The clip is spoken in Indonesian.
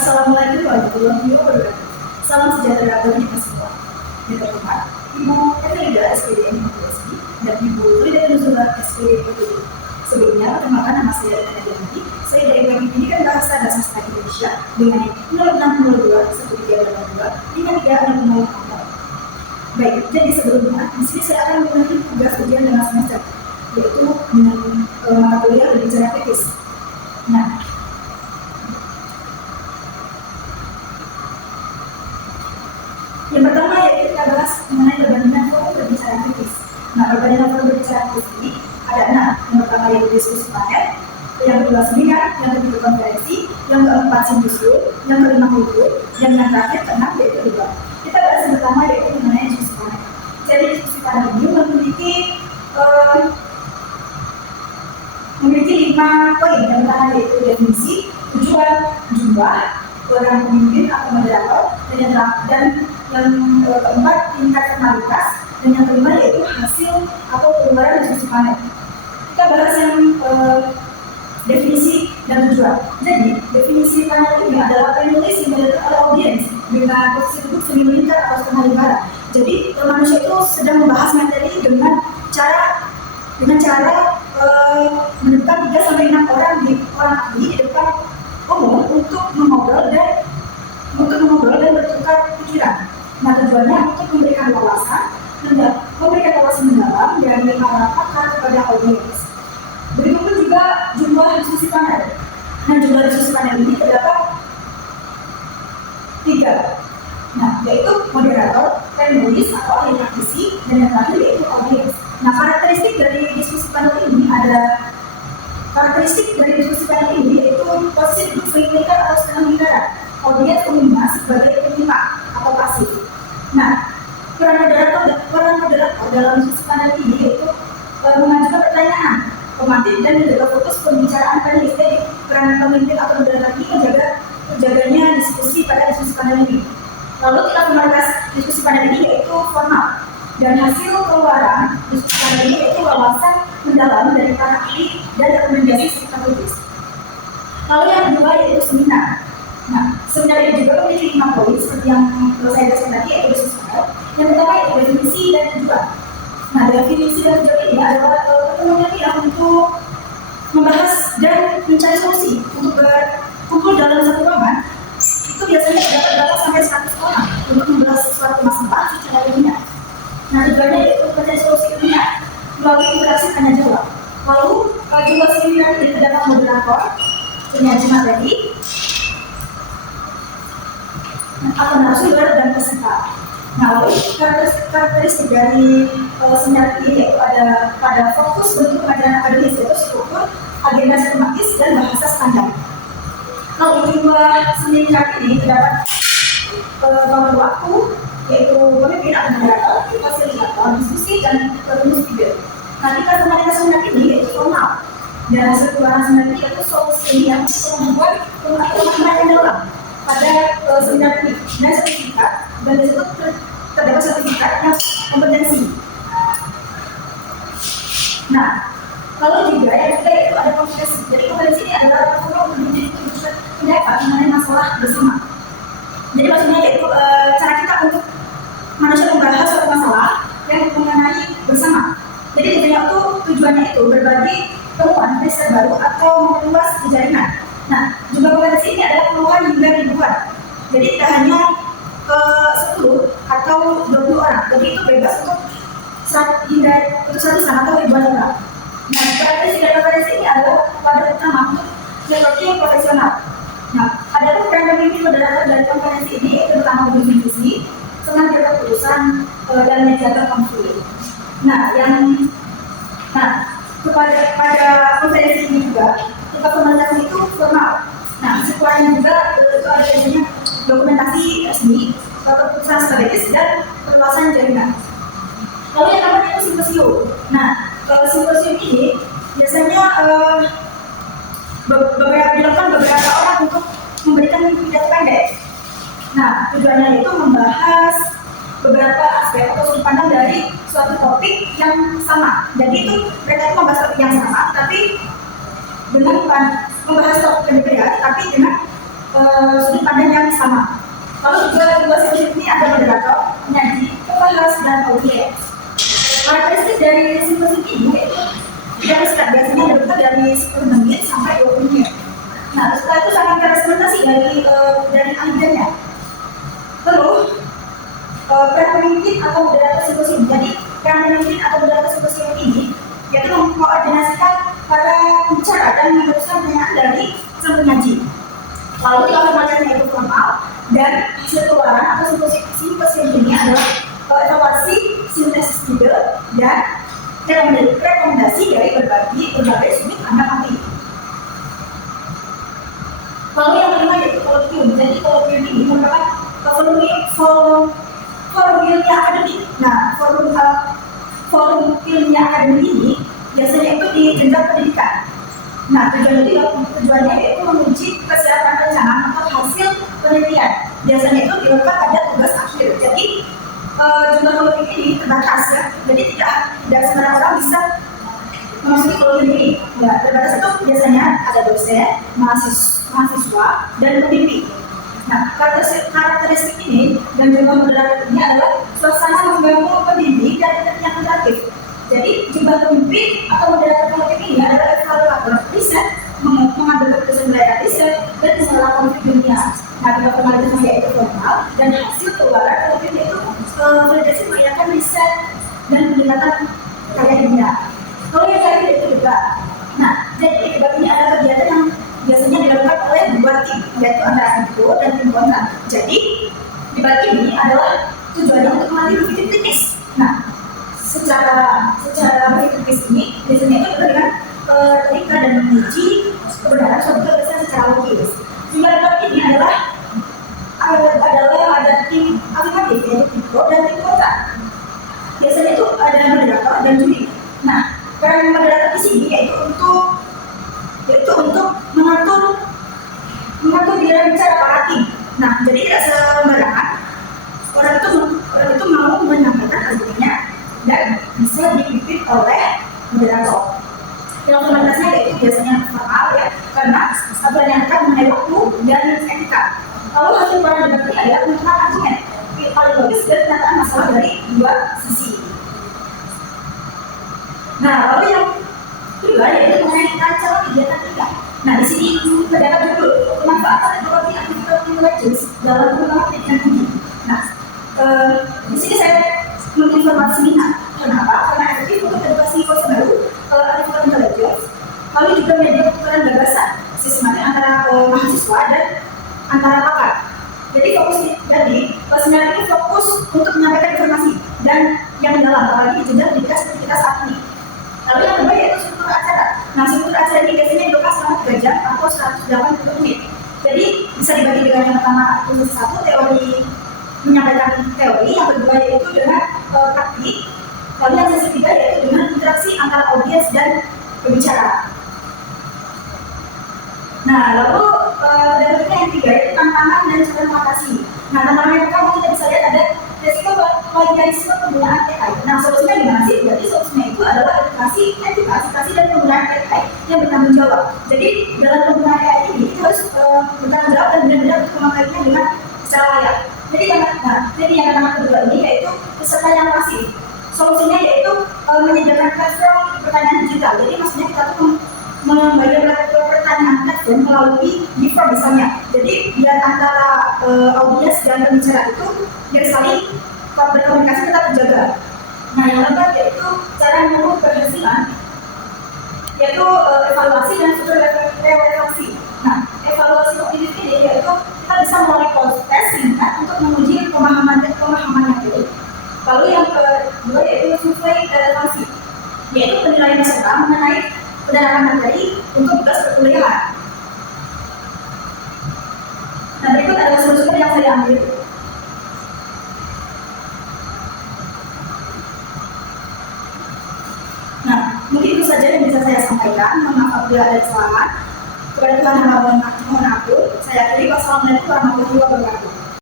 Assalamualaikum warahmatullahi wabarakatuh. Salam sejahtera bagi kita semua. Yang terhormat, Ibu Evelida SPD MPSI dan Ibu Frida Nuzula SPD PTI. Sebelumnya, perkenalkan nama saya Evelida Hadi. Saya dari Bidang Pendidikan Bahasa dan Sastra Indonesia dengan 0602 1382 5360. Baik, jadi sebelumnya, di sini saya akan mengulangi tugas ujian dengan semester, yaitu dengan mata kuliah berbicara kritis. Nah, yang pertama yaitu kita bahas mengenai perbandingan forum berbicara kritis. Nah, perbandingan forum berbicara kritis ini ada 6. Yang pertama yaitu diskusi panel, yang kedua seminar, yang ketiga konferensi, yang keempat simposium, yang kelima kultur, dan yang terakhir keenam yaitu debat. Kita bahas yang pertama yaitu mengenai diskusi panel. Jadi diskusi panel ini memiliki 5 poin. Yang pertama yaitu definisi, tujuan, jumlah, orang pemimpin atau moderator, dan yang keempat tingkat formalitas, dan yang kelima yaitu hasil atau keluaran diskusi panel. Kita bahas yang definisi dan tujuan. Jadi definisi panel ini adalah penulis yang dilakukan oleh audiens dengan posisi duduk semi militer atau setengah lingkaran. Jadi manusia itu sedang membahas materi dengan cara menempatkan 3 sampai 6 orang ahli di depan umum untuk mengobrol dan bertukar pikiran. Nah, tujuannya untuk memberikan wawasan mendalam dari para pakar kepada audiens. Berikut pun juga jumlah diskusi panel. Nah, jumlah diskusi panel ini terdapat 3. Nah, yaitu moderator, penulis atau ahli praktisi, dan yang terakhir yaitu audiens. Nah, karakteristik dari diskusi panel ini yaitu posisi duduk selingkar atau setengah lingkaran. Audiens umumnya sebagai penyimak atau pasif. Nah, peran moderator dalam diskusi panel ini yaitu mengajukan pertanyaan, pematik, dan menjaga fokus pembicaraan panelis. Jadi peran pemimpin atau moderator ini menjaganya diskusi pada diskusi panel ini. Lalu kita formalitas diskusi panel ini yaitu formal, dan hasil keluaran diskusi panel ini yaitu wawasan mendalam dari para ahli dan rekomendasi strategis. Lalu yang kedua yaitu seminar. Nah, seminar ini juga memiliki 5 poin seperti yang saya jelaskan tadi, yaitu diskusi panel. Yang pertama yaitu definisi dan tujuan. Nah, definisi dan tujuan ini adalah pertemuan yang untuk membahas dan mencari solusi untuk berkumpul dalam satu ruangan. Itu biasanya terdapat berapa sampai 100 orang untuk membahas suatu masalah secara ilmiah. Nah, tujuannya yaitu mencari solusi ilmiah melalui interaksi tanya jawab. Lalu jumlah seminar ini terdapat moderator, penyaji materi, atau narasumber dan peserta. Nah, lalu karakteristik dari seminar ini yaitu ada pada fokus bentuk pengajaran akademis, yaitu struktur, agenda sistematis, dan bahasa standar. Lalu jumlah seminar ini terdapat bagi waktu, yaitu pemimpin atau moderator, fasilitator, diskusi, dan perumus ide. Nah, kita formalitas seminar ini yaitu formal, dan hasil keluaran seminar ini yaitu solusi yang membuat pemahaman yang dalam pada seminar ini dan sertifikat, dan disebut terdapat sertifikat yang kompetensi. Nah, lalu juga yang ketiga itu ada kompetensi. Jadi kompetensi ini adalah performa untuk menjadi pendapat mengenai masalah bersama. Jadi maksudnya yaitu cara kita untuk manusia membahas suatu masalah yang mengenai bersama. Jadi tujuannya itu berbagi temuan riset baru atau memperluas jaringan. Nah, jumlah kompetensi ini adalah puluhan hingga ribuan. Jadi tidak hanya 10 atau 20 orang. Jadi itu bebas untuk satu atau ribuan orang. Nah, karakteristik dari kompetensi ini adalah pada utama untuk networking profesional. Nah, ada pun peran pemimpin moderator dari kompetensi ini yaitu pertama berdiskusi, pengambil keputusan, dan mediator konflik. Nah, pada konferensi ini juga kita formalitas itu formal. Nah, keluarnya juga itu ada biasanya dokumentasi resmi, keputusan strategis, dan perluasan jaringan. Lalu yang keempat itu simposium. Nah, simposium ini biasanya dilakukan beberapa orang untuk memberikan pidato pendek. Nah, tujuannya itu membahas beberapa aspek atau sudut pandang dari suatu topik yang sama. Jadi itu mereka itu membahas topik yang sama, tapi dengan membahas topik yang berbeda, tapi dengan sudut pandang yang sama. Lalu juga dua sesi ini ada moderator, penyaji, pembahas, dan audiens. Karakteristik dari siklus ini yaitu tidak singkat, biasanya berbentuk dari 10 menit sampai 20 menit. Nah, setelah itu sangat representasi dari agendanya. Lalu peran pemimpin atau moderator siklus ini. Jadi peran pemimpin atau moderator siklus ini yaitu mengkoordinasikan para pembicara dan meneruskan pertanyaan dari sang penyaji. Lalu yang formalitasnya itu formal dan hasil keluaran atau siklus ini adalah evaluasi, sintesis ide dan rekomendasi dari berbagai sudut pandang ahli. Lalu yang kelima yaitu kolokvium. Jadi kolokvium ini merupakan forum ilmiah akademik. Nah, forum ilmiah akademik ini biasanya itu di jenjang pendidikan. Nah, tujuannya yaitu menguji kesiapan perencanaan atau hasil penelitian. Biasanya itu dilakukan pada tugas akhir. Jadi jumlah kolokvium ini terbatas ya. Jadi tidak sembarang orang bisa memasuki kolokvium ini. Ya, terbatas itu biasanya ada dosen, mahasiswa, dan pembimbing. Nah, karakteristik ini dan juga moderator ini adalah suasana menggabung pembimbing dan yang interaktif. Jadi, jumlah pemimpin atau moderator kolektif ini adalah evaluator riset, mengambil keputusan daerah riset, dan mengelola konflik dunia. Nah, jumlah formalitasnya yaitu formal dan hasil keluaran kolektif itu validasi mengiyakan riset dan peningkatan karya ilmiah. Kalau yang terakhir itu juga. Nah, jadi debat ini adalah kegiatan yang biasanya dilakukan oleh dua tim, yaitu antara info dan tim kontra. Jadi, debat ini adalah tujuannya untuk melatih berpikir kritis. Nah, secara berpikir kritis ini biasanya itu dengan retorika dan menguji kebenaran suatu gagasan secara logis. Jumlah debat ini adalah ada tim afirmatif, yaitu tim pro dan tim kontra. Biasanya itu ada moderator dan juri. Nah, peran moderator di sini yaitu untuk mengatur giliran bicara para tim. Nah, jadi tidak sembarangan orang itu mau menyampaikan argumennya dan bisa dipimpin oleh moderator. Yang formalitasnya yaitu biasanya formal ya, karena aturan yang akan mengenai waktu dan etika. Lalu hasil para debat ini adalah menentukan argumen paling logis dan pernyataan masalah dari dua sisi. Nah, lalu yang kedua yaitu mengenai cara kegiatan kita. Nah, di sini terdapat judul pemanfaatan teknologi artificial intelligence dalam pengembangan pendidikan tinggi. Nah, di sini saya menginformasikan kenapa? Karena efektif untuk edukasi konsep baru artificial intelligence, lalu juga media pertukaran gagasan sistematik antara mahasiswa dan antara pakar. Jadi seminar ini fokus untuk menyampaikan informasi dan yang mendalam, apalagi di jenjang pendidikan seperti kita saat ini. Lalu yang kedua yaitu struktur acara. Nah, struktur acara ini biasanya dilakukan selama 3 jam atau 180 menit. Jadi bisa dibagi dengan yang pertama itu satu teori, menyampaikan teori, yang kedua yaitu dengan praktik, lalu yang ketiga yaitu dengan interaksi antara audiens dan pembicara. Nah, lalu berikutnya yang ketiga yaitu tantangan dan cara mengatasi. Nah, tantangan yang pertama kita bisa lihat ada resiko plagiarisme penggunaan AI. Nah, solusinya gimana sih? Jadi solusinya itu adalah edukasi dan penggunaan AI yang bertanggung jawab. Jadi dalam penggunaan AI ini kita harus bertanggung jawab dan benar-benar memakainya dengan secara layak. Jadi yang pertama kedua ini yaitu peserta yang pasif. Solusinya yaitu menyediakan platform pertanyaan digital. Jadi maksudnya kita tuh membagikan pertanyaan platform melalui Giver misalnya. Jadi biar antara audiens dan pembicara itu biar saling berkomunikasi tetap terjaga. Nah, yang keempat yaitu cara mengukur keberhasilan, yaitu evaluasi dan futur relevansi. Nah, evaluasi kognitif ini yaitu kita bisa melalui tes singkat untuk menguji pemahaman materi. Lalu yang kedua yaitu survei relevansi, yaitu penilaian peserta mengenai pendalaman materi untuk tugas perkuliahan. Nah, berikut adalah solusi yang saya ambil. Nah, mungkin itu saja yang bisa saya sampaikan. Mohon maaf apabila ada kesalahan. Kepada Tuhan yang Maha Mohon ampun. Saya akhiri. Wassalamualaikum warahmatullahi wabarakatuh.